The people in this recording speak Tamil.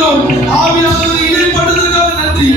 இருக்கிறோம் ஆவியானது இடைப்படுவதற்காக நன்றி